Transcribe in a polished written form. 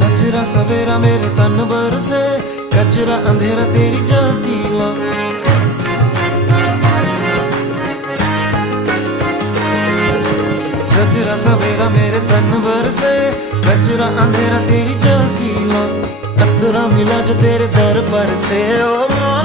सजरा सवेरा मेरे तन बरसे, कचरा अंधेरा तेरी जलती ला। सजरा सवेरा मेरे तन बरसे, कचरा अंधेरा तेरी जलती ला। अतरा मिला जो तेरे दर पर से, ओ